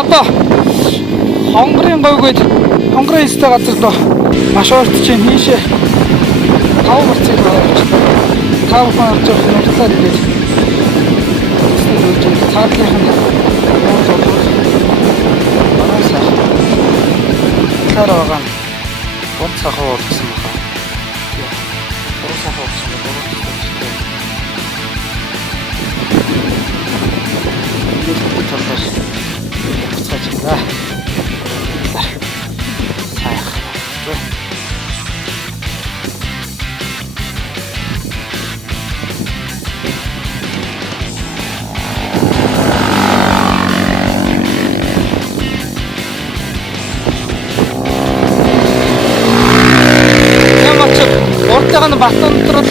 одоо хонгорын говь гээд хонгорын эстэй газар доо маш уурч чинь хийшээ 5 марцыг авчихлаа. 5 хүн орж явах нурлаад ирээд цаадлынх нь манайсаа таар байгаа нь гол цахаа болсон баха. Гол цахаа болсон гол цахаа. Ингээд талаас буцаачаа. Сайх. Уртайгаа нь батон дотор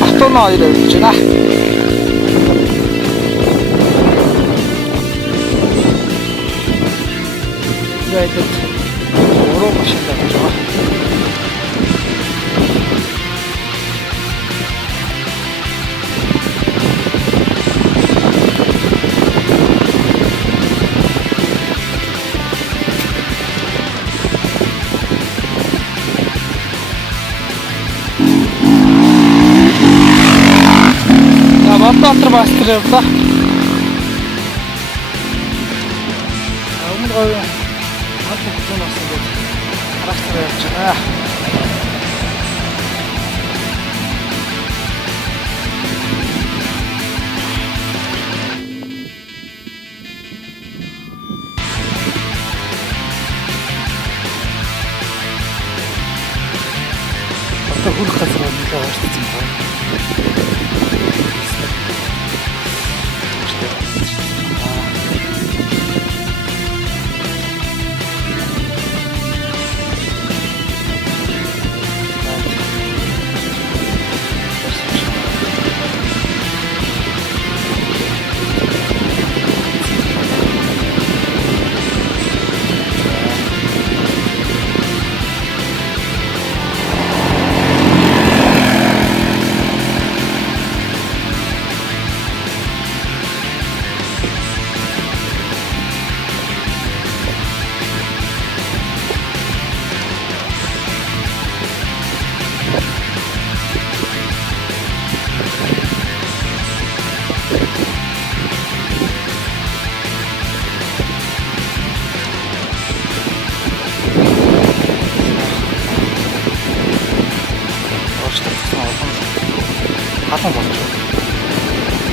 батон хоёр явж байна. Яагаад уруу машин тавьж байгаа. Баатар мастер явлаа. Өмнө говь хад бүхэн болсон гэж харахтар явж байгаа. Одоо хүрх газар нэлээд уурсан байна. Халуун болж байна.